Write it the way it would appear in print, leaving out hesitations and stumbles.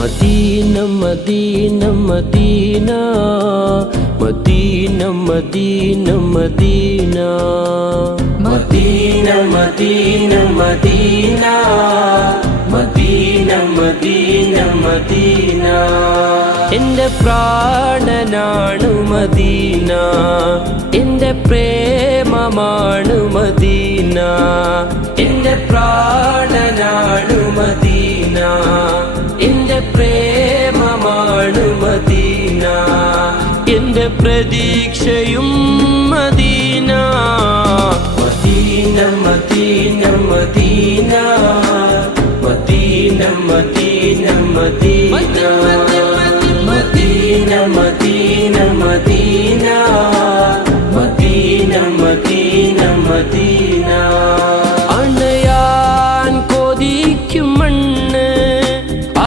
Medina Medina Medina Medina Medina Medina Medina Medina Medina Medina Medina Medina എൻ്റെ പ്രാണനാണു Medina, എൻ്റെ പ്രേമമാണു Medina, എൻ്റെ പ്രാണനാണു Medina, എൻ്റെ പ്രേമമാണു Medina, എൻ്റെ പ്രതീക്ഷയും Medina. Medina Medina Medina Medina Medina Medina Medina Medina Medina Medina Medina Medina.